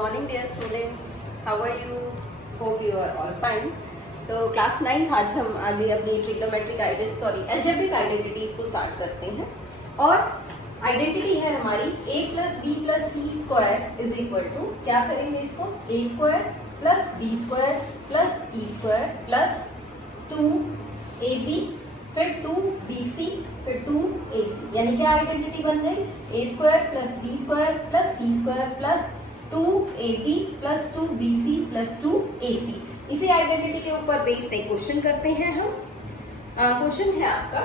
morning dear students, how are you? Hope you are all fine. तो class 9 आज हम आगे अपनी ट्रिग्नोमेट्रिक एल्जेब्रिक आइडेंटिटीज को स्टार्ट करते हैं और आइडेंटिटी है हमारी a plus B plus C square is equal to, क्या करेंगे इसको, a square plus B square plus C square plus 2ab फिर 2bc फिर 2ac, यानी क्या आइडेंटिटी बन गई, a square plus B square plus C square plus 2ab plus 2bc plus 2ac। इसी आइडेंटिटी के ऊपर बेस्ड एक क्वेश्चन करते हैं हम। क्वेश्चन है आपका,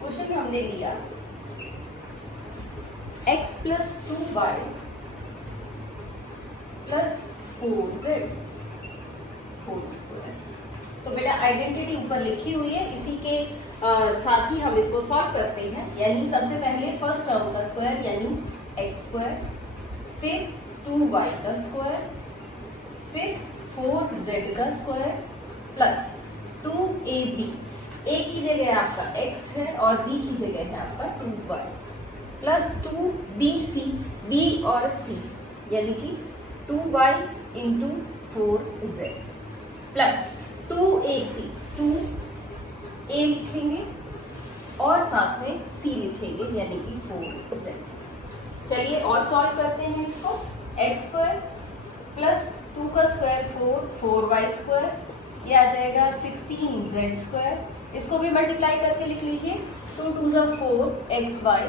क्वेश्चन में हमने लिया x plus 2y plus 4z whole square. तो बेटा आइडेंटिटी ऊपर लिखी हुई है, इसी के साथ ही हम इसको सॉल्व करते हैं। यानी सबसे पहले फर्स्ट टर्म का स्क्वायर यानी x स्क्वायर, फिर 2y का स्क्वायर, फिर 4z का स्क्वायर प्लस 2ab, a की जगह आपका x है और b की जगह है आपका 2y प्लस 2bc, b और c यानी कि 2y into 4z plus 2ac, 2a लिखेंगे और साथ में c लिखेंगे यानी कि 4z। चलिए और सॉल्व करते हैं इसको। x स्क्वायर प्लस 2 का स्क्वायर 4y स्क्वायर, ये आ जाएगा 16z स्क्वायर। इसको भी मल्टीप्लाई करके लिख लीजिए, 2 2 ज़ा 4xy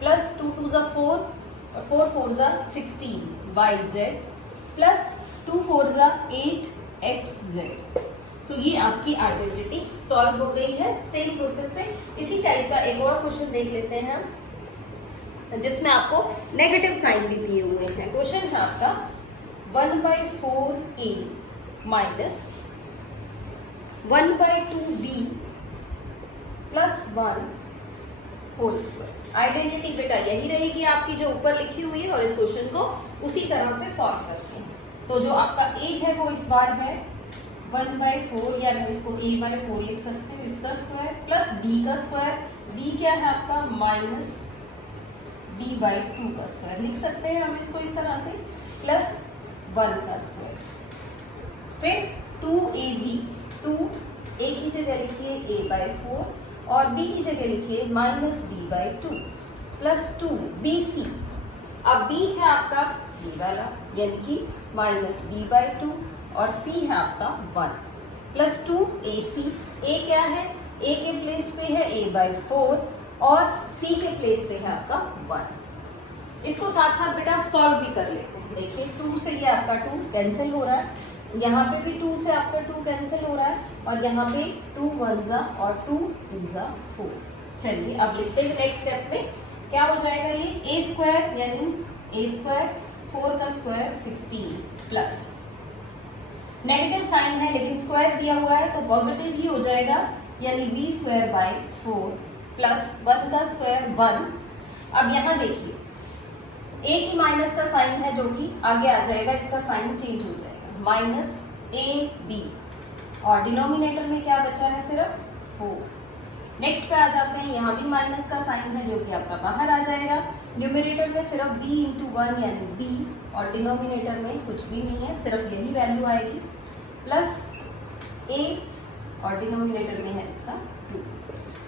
प्लस 2 2 ज़ा 4 4 ज़ा 16yz प्लस 2 4 ज़ा 8xz। तो ये आपकी आइडेंटिटी सॉल्व हो गई है। सेम प्रोसेस से इसी टाइप का एक और क्वेश्चन देख लेते हैं हम, जिसमें आपको नेगेटिव साइन भी दिए हुए हैं। क्वेश्चन है आपका 1/4a minus 1/2b plus 1 whole square. Identity बेटा यही रहेगी आपकी जो ऊपर लिखी हुई है और इस क्वेश्चन को उसी तरह से सॉल्व करते हैं। तो जो आपका a है वो इस बार है 1/4, या इसको a/4 लिख सकते हो, इसका स्क्वायर प्लस b का स्क्वायर, b क्या है आपका माइनस b/2 का स्क्वायर लिख सकते हैं हम इसको इस तरह से, प्लस 1 का स्क्वायर, फिर 2ab, 2 a की जगह लिखिए a/4 और b की जगह लिखिए माइनस b/2 प्लस 2bc। अब b है आपका b वाला यानी कि माइनस b/2 और c है आपका 1 प्लस 2ac। a क्या है, a के प्लेस पे है a/4 और c के प्लेस पे है आपका 1। इसको साथ साथ बेटा सॉल्व भी कर लेते हैं। देखिए 2 से ये आपका 2 कैंसिल हो रहा है, यहाँ पे भी 2 से आपका 2 कैंसिल हो रहा है और यहाँ पे 2 1 ज़ा और 2 2 ज़ा 4। चलिए अब लिखते हैं नेक्स्ट स्टेप में क्या हो जाएगा, ये a स्क्वायर यानी a स्क्वायर 4 का स्क्वायर 16 प्लस नेगेटिव साइन है लेकिन स्क्वायर दिया हुआ है तो पॉजिटिव ही हो जाएगा, यानी b स्क्वायर बाय 4 प्लस 1 का स्क्वायर 1। अब यहाँ देखिए a की माइनस का साइन है जो कि आगे आ जाएगा, इसका साइन चेंज हो जाएगा, माइनस ab और डिनोमिनेटर में क्या बचा है, सिर्फ 4। नेक्स्ट पे आ जाते हैं, यहाँ भी माइनस का साइन है जो कि आपका बाहर आ जाएगा, न्यूमरेटर में सिर्फ b इंटू 1 यानी b और डिनोमिनेटर में कुछ भी नहीं है, सिर्फ यही वैल्यू आएगी, प्लस a और डिनोमिनेटर में है इसका 2।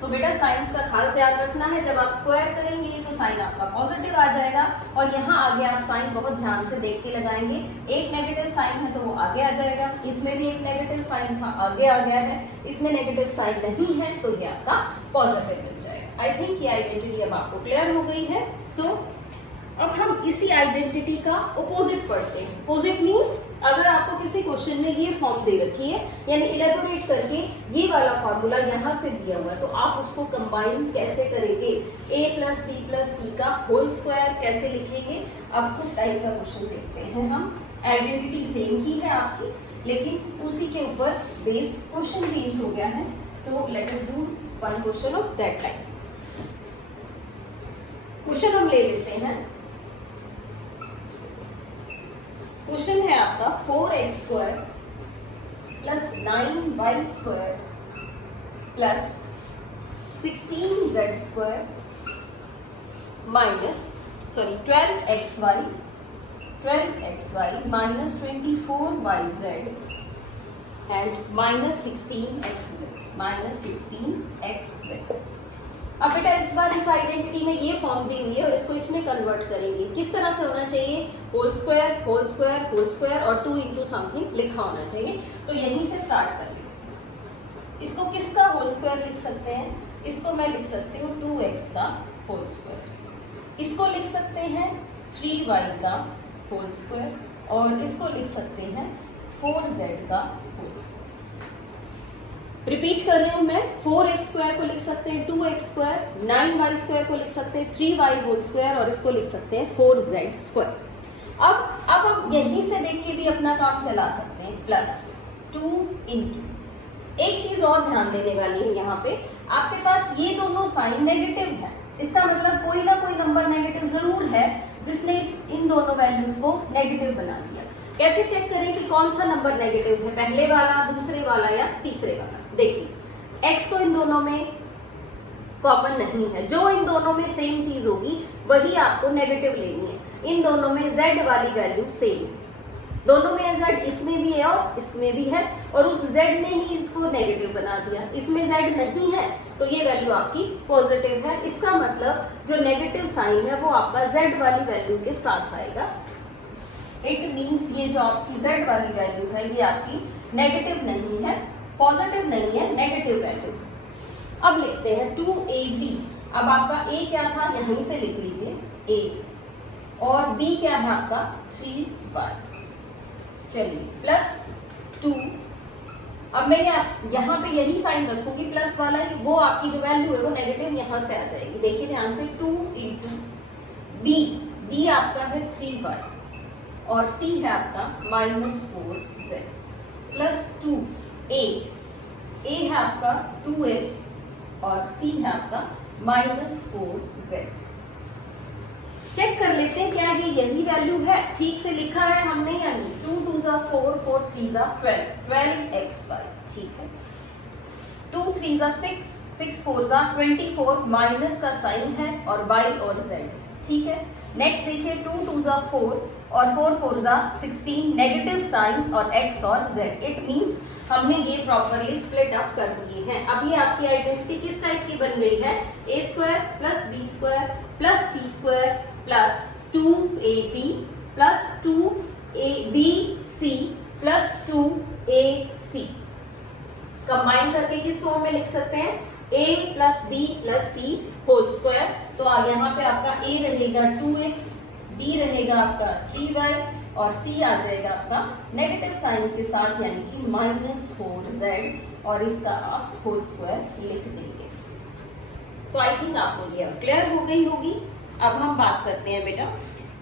तो बेटा साइंस का खास ध्यान रखना है, जब आप स्क्वायर करेंगे तो साइन आपका पॉजिटिव आ जाएगा और यहाँ आगे आप साइन बहुत ध्यान से देख के लगाएंगे। एक नेगेटिव साइन है तो वो आगे आ जाएगा, इसमें भी एक नेगेटिव साइन था आगे आ गया है, इसमें नेगेटिव साइन नहीं है तो ये आपका पॉजिटिव मिल जाएगा। आई थिंक ये आइडेंटिटी अब आपको क्लियर हो गई है। सो अब हम इसी आइडेंटिटी का ऑपोजिट पढ़ते हैं। ऑपोजिट मींस अगर आपको किसी क्वेश्चन में ये फॉर्म दे रखी है यानी इलेबोरेट करके ये वाला फॉर्मूला यहाँ से दिया हुआ है तो आप उसको कंबाइन कैसे करेंगे, a प्लस बी प्लस सी का होल स्क्वायर कैसे लिखेंगे। अब उस टाइप का क्वेश्चन देखते हैं हम। आइडेंटिटी सेम ही है आपकी लेकिन उसी के ऊपर बेस्ड क्वेश्चन चेंज हो गया है, तो let us do one question of that type. Question हम ले लेते हैं, क्वेश्चन है आपका 4x square plus 9y square plus 16z square minus 12xy 12xy minus 24yz and minus 16xz। अब बेटा इस बार इस आइडेंटिटी में ये फॉर्म दी हुई है और इसको इसमें कन्वर्ट करेंगे। किस तरह से होना चाहिए? Whole square whole square whole square और 2 इंटू समथिंग लिखा होना चाहिए। तो यहीं से स्टार्ट कर लेंगे। इसको किसका होल स्क्वायर लिख सकते हैं? इसको मैं लिख सकती हूँ 2x का होल स्क्वायर, इसको लिख सकते हैं 3y का होल स्क्वायर और इसको लिख सकते हैं 4z का होल स्क्वायर। रिपीट कर रही हूं मैं, 4x स्क्वायर को लिख सकते हैं 2x स्क्वायर, 9y स्क्वायर को लिख सकते हैं 3y होल स्क्वायर और इसको लिख सकते हैं 4z स्क्वायर। अब हम यहीं से देख के भी अपना काम चला सकते हैं, प्लस 2 इंटू। एक चीज और ध्यान देने वाली है, यहाँ पे आपके पास ये दोनों साइन नेगेटिव है, इसका मतलब कोई ना कोई नंबर नेगेटिव जरूर है जिसने इन दोनों वैल्यूज को नेगेटिव बना दिया। कैसे चेक करें कि कौन सा नंबर नेगेटिव है, पहले वाला, दूसरे वाला या तीसरे वाला? देखिए x तो इन दोनों में कॉमन नहीं है, जो इन दोनों में सेम चीज होगी वही आपको नेगेटिव लेनी है। इन दोनों में z वाली वैल्यू सेम, दोनों में z इसमें भी है और इसमें भी है, और उस z ने ही इसको नेगेटिव बना दिया। इसमें z नहीं है तो ये वैल्यू आपकी पॉजिटिव है। इसका मतलब जो नेगेटिव साइन है वो आपका z वाली वैल्यू के साथ आएगा। इट मीन्स ये जो आपकी z वाली वैल्यू है ये आपकी नेगेटिव नहीं है, पॉजिटिव नहीं है, नेगेटिव वैल्यू। अब लिखते हैं 2ab। अब आपका a क्या था, यहीं से लिख लीजिए a, और b क्या है आपका 3y। चलिए प्लस 2। अब मैं यहाँ पे यही साइन रखूंगी प्लस वाला, वो आपकी जो वैल्यू है वो नेगेटिव यहाँ से आ जाएगी। देखिए ध्यान से, 2 इंटू b आपका है 3y और c है आपका -4z प्लस 2 a है आपका 2x और c है आपका -4z। चेक कर लेते हैं क्या ये यही वैल्यू है, ठीक से लिखा है हमने या नहीं। 2 2 जा 4, 4 3 जा 12, 12xy, ठीक है। 2 3 जा 6, 6 4 जा 24, माइनस का साइन है और y और z, ठीक है। नेक्स्ट देखिए 2 2 जा 4 और 4 4 जा 16, नेगेटिव साइन और x और z। इट मींस हमने ये प्रॉपरली स्प्लिट अप कर दिए हैं। अब ये आपकी आइडेंटिटी किस टाइप की बन गई है? a square plus b square plus c square plus 2ab plus 2abc plus 2ac। Combine करके किस फॉर्म में लिख सकते हैं? a plus b plus c whole square. तो यहाँ पे आपका a रहेगा 2x, b रहेगा आपका 3y और c आ जाएगा आपका नेगेटिव साइन के साथ यानी कि -4z, और इसका आप होल स्क्वायर लिख देंगे। तो आई थिंक आपको ये क्लियर हो गई होगी। अब हम बात करते हैं बेटा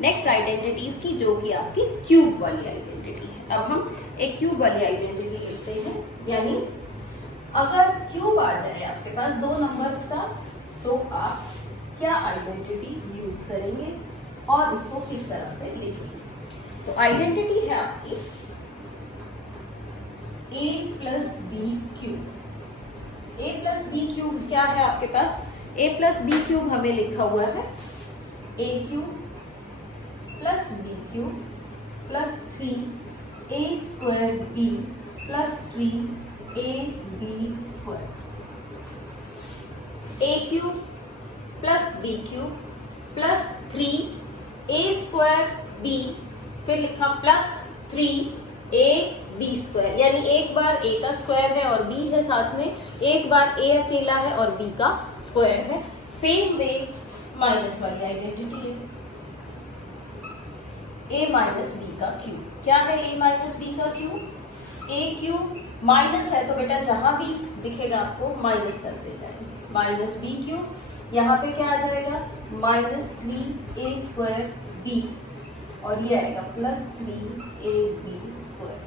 नेक्स्ट आइडेंटिटीज की, जो कि आपकी क्यूब वाली आइडेंटिटी है। अब हम एक क्यूब वाली आइडेंटिटी लिखते हैं, यानी अगर क्यूब आ जाए आपके पास दो नंबर्स का तो आप क्या आइडेंटिटी यूज करेंगे और उसको किस तरह से लिखेंगे। तो आइडेंटिटी है आपकी a plus B cube. a plus B cube क्या है आपके पास? a प्लस बी क्यूब हमें लिखा हुआ है a cube plus B cube plus 3a square b plus 3ab square. a cube plus B cube plus 3a square b, फिर लिखा प्लस 3ab स्क्वायर, यानी एक बार a का स्क्वायर है और b है साथ में, एक बार a अकेला है और b का स्क्वायर है। सेम वे माइनस वाली आइडेंटिटी है a माइनस b का क्यूब। क्या है a माइनस b का क्यूब? a क्यूब माइनस है तो बेटा जहां भी दिखेगा आपको माइनस करते जाएंगे, माइनस बी क्यूब, यहाँ पे क्या आ जाएगा -3a स्क्वायर b और ये आएगा प्लस 3ab स्क्वायर।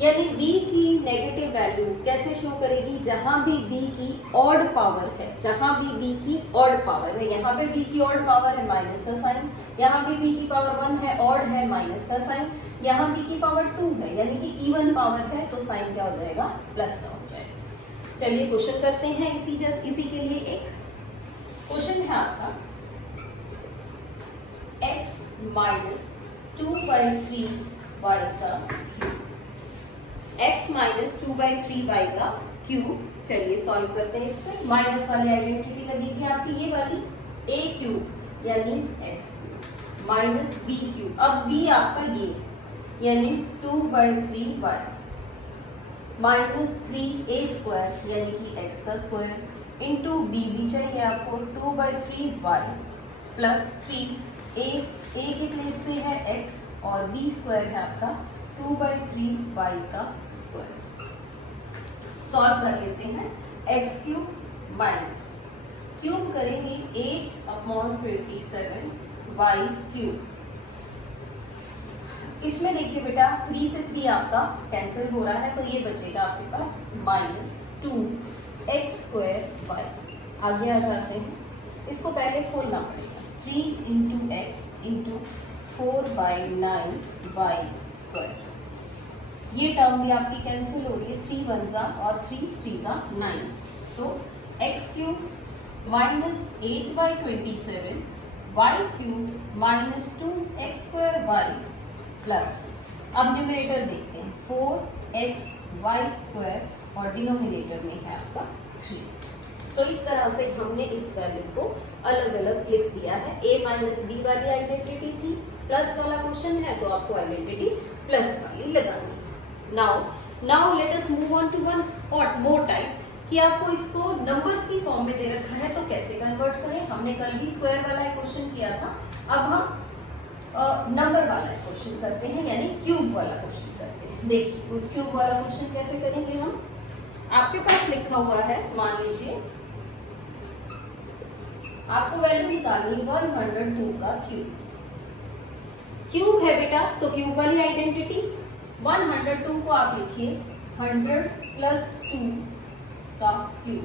यानी b की नेगेटिव वैल्यू कैसे शो करेगी? जहां भी b की ऑड पावर है, जहां भी b की ऑड पावर है, यहाँ पे b की ऑड पावर है माइनस का साइन, यहाँ भी b की पावर 1 है, ऑड है माइनस का साइन, यहाँ b की पावर 2 है यानी कि इवन पावर है तो साइन क्या हो जाएगा? प्लस का हो जाएगा। चलिए क्वेश्चन करते हैं इसी के लिए। एक क्वेश्चन है आपका x माइनस 2/3y का क्यूब, x माइनस 2/3y का क्यूब। चलिए सॉल्व करते हैं इसको। माइनस वाली आइडेंटिटी लगेगी आपकी ये वाली, a क्यूब यानी x cube minus b cube, अब b आपका ये यानी 2/3y माइनस 3a² यानी कि x का स्क्वायर इंटू b भी चाहिए आपको 2/3y प्लस 3a, a के प्लेस पे है x और b स्क्वायर है आपका 2/3y का स्क्वायर। सॉल्व कर लेते हैं। x क्यूब माइनस क्यूब करेंगे 8/27 y क्यूब। इसमें देखिए बेटा 3 से 3 आपका कैंसिल हो रहा है तो ये बचेगा आपके पास माइनस 2x² y। आगे आ जाते हैं, इसको पहले खोलना पड़ेगा 3 into x into 4/9 y square. ये टर्म भी आपकी कैंसिल हो रही है, 3 1 और 3 3 9, तो x cube minus 8/27 y cube minus 2x² y plus, अब न्यूमरेटर देखते हैं 4xy² और डिनोमिनेटर में है आपका 3। तो इस तरह से हमने इस वैल्यू को अलग अलग लिख दिया है। a माइनस b वाली आइडेंटिटी थी, प्लस वाला क्वेश्चन है तो आपको आइडेंटिटी प्लस वाली लगानी। Now let us move on to one more type कि आपको इसको नंबर्स की फॉर्म में दे रखा है तो कैसे कन्वर्ट करें। हमने कल भी स्क्वायर वाला क्वेश्चन किया था, अब हम नंबर वाला क्वेश्चन करते हैं यानी क्यूब वाला क्वेश्चन करते हैं। देखिए क्यूब वाला क्वेश्चन कैसे करेंगे हम। आपके पास लिखा हुआ है, मान लीजिए आपको वैल्यू निकालनी 102 का क्यूब है बेटा, तो क्यूब वाली आइडेंटिटी 102 को आप लिखिए 100 प्लस 2 का क्यूब,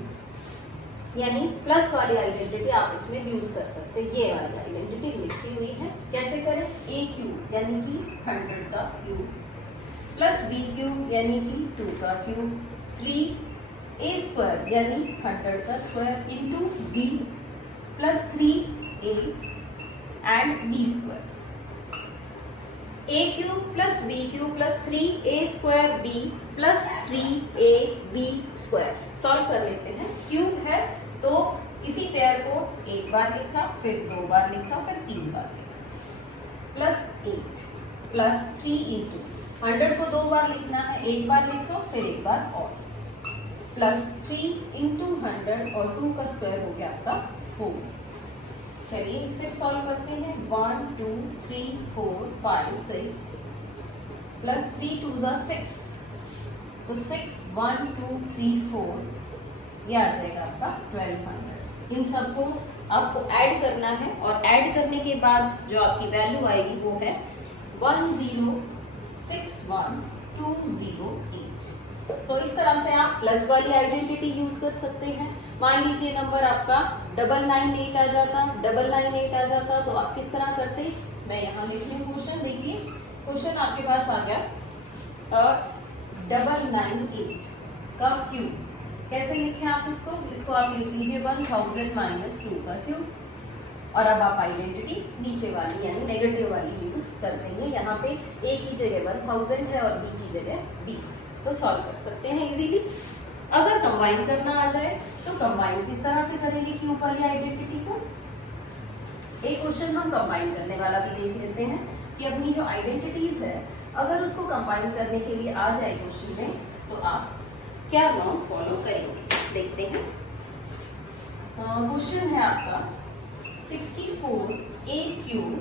यानी प्लस वाली आइडेंटिटी आप इसमें यूज कर सकते हैं। ये वाली आइडेंटिटी लिखी हुई है, कैसे करें, a क्यूब यानी कि 100 का क्यूब प्लस b क्यूब यानी कि 2 का क्यूब 3a² यानी 100 का square into b plus 3a and b square. a cube plus b cube plus 3a² b plus 3ab square. Solve कर लेते हैं। क्यूब है तो इसी पेयर को एक बार लिखा, फिर 2 बार लिखा, फिर 3 बार लिखा, प्लस 8 प्लस 3 इंटू 100 को 2 बार लिखना है, एक बार लिखा फिर एक बार और, प्लस 3 इंटू 100 और 2 का स्क्वायर हो गया आपका 4। चलिए फिर सॉल्व करते हैं। 1 2 3 4 5 6 प्लस 3 2 6, तो 6 1 2 3 4 ये आ जाएगा आपका 1200। इन सबको आपको ऐड करना है और ऐड करने के बाद जो आपकी वैल्यू आएगी वो है 1061208। तो इस तरह से आप प्लस वाली आइडेंटिटी यूज कर सकते हैं। मान लीजिए नंबर आपका 998 आ जाता, 998 आ जाता तो आप किस तरह करते, मैं यहाँ लिख रही हूँ क्वेश्चन। देखिए क्वेश्चन आपके पास आ गया 998 का क्यूब। कैसे लिखें आप इसको आप लिख लीजिए 1000 माइनस 2 का क्यूब, और अब आप आइडेंटिटी नीचे वाली यानी नेगेटिव वाली यूज कर देंगे। यहाँ पे a की जगह 1000 है और b की जगह b, तो सॉल्व कर सकते हैं इजीली। अगर कंबाइन करना आ जाए तो कंबाइन किस तरह से करेंगे क्यूब वाली आइडेंटिटी को। एक क्वेश्चन हम कंबाइन करने वाला भी देख लेते हैं कि अपनी जो आइडेंटिटीज है अगर उसको कंबाइन करने के लिए आ जाए क्वेश्चन में तो आप क्या नॉर्म फॉलो करेंगे, देखते हैं। क्वेश्चन है आपका 64a cube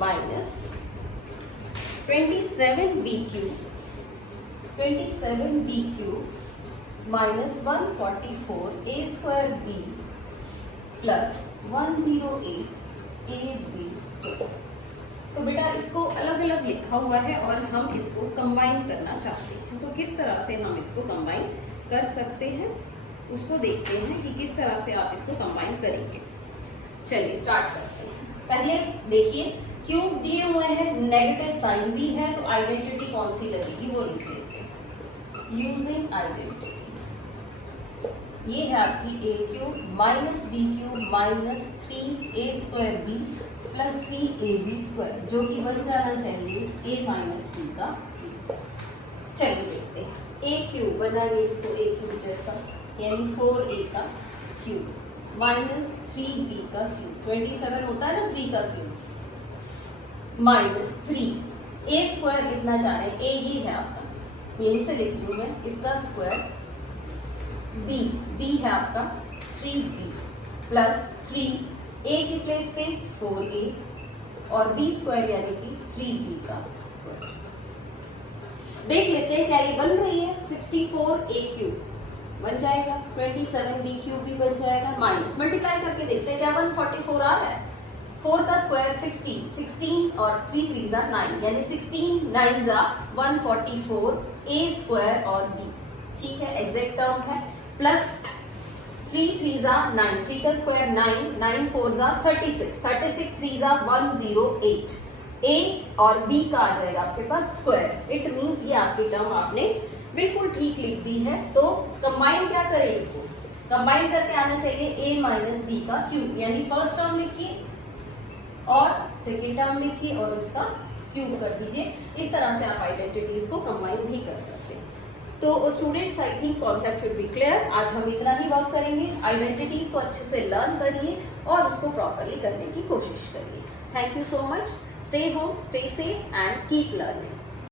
minus 27b cube minus 144a² b plus 108ab square. तो बेटा इसको अलग अलग लिखा हुआ है और हम इसको कंबाइन करना चाहते हैं, तो किस तरह से हम इसको कंबाइन कर सकते हैं उसको देखते हैं कि किस तरह से आप इसको कंबाइन करेंगे। चलिए स्टार्ट करते हैं। पहले देखिए क्यूब दिए हुए हैं, नेगेटिव साइन भी है, तो आइडेंटिटी कौन सी लगेगी वो लिख लेते हैं यूजिंग आइडेंटिटी। ये है आपकी a cube minus b cube minus 3a² b plus 3ab² जो कि बन जाना चाहिए a माइनस बी का क्यूब। चलिए देखते हैं, a क्यूब बनाइए इसको a क्यूब जैसा, यानी 4a का क्यूब माइनस 3b का क्यूब, 27 होता है ना 3 का क्यूब, माइनस 3a² लिखना चाह रहे हैं, a ही है आपका, यहीं से लिख दूं मैं इसका स्क्वायर, b है आपका 3b प्लस 3a की प्लेस पे 4a और b² यानी कि 3b का स्क्वायर। देख लेते हैं क्या ये बन रही है, 64a क्यूब बन जाएगा, 27b³ भी बन जाएगा, माइनस मल्टीप्लाई करके देखते हैं क्या 144 आ रहा है, 4 का स्क्वायर 16 और 3 3 जा 9 यानी 16 9 जा 144 a² और b, ठीक है एग्जैक्ट टर्म है, प्लस 3 3 जा 9, 3 का स्क्वायर 9 9 4 जा 36 3 जा 108 a और b का आ जाएगा आपके पास स्क्वायर। इट मींस ये आपकी टर्म आपने बिल्कुल ठीक लिख दी है। तो कंबाइन क्या करें, इसको कंबाइन करके आना चाहिए a माइनस बी का क्यूब, यानी फर्स्ट टर्म लिखिए और सेकेंड टर्म लिखिए और इसका क्यूब कर दीजिए। इस तरह से आप आइडेंटिटीज को कंबाइन भी कर सकते हैं। तो students I think concept should be clear. आज हम इतना ही वर्क करेंगे, आइडेंटिटीज को अच्छे से लर्न करिए और उसको प्रॉपरली करने की कोशिश करिए। Thank you so much, stay home, stay safe and keep learning.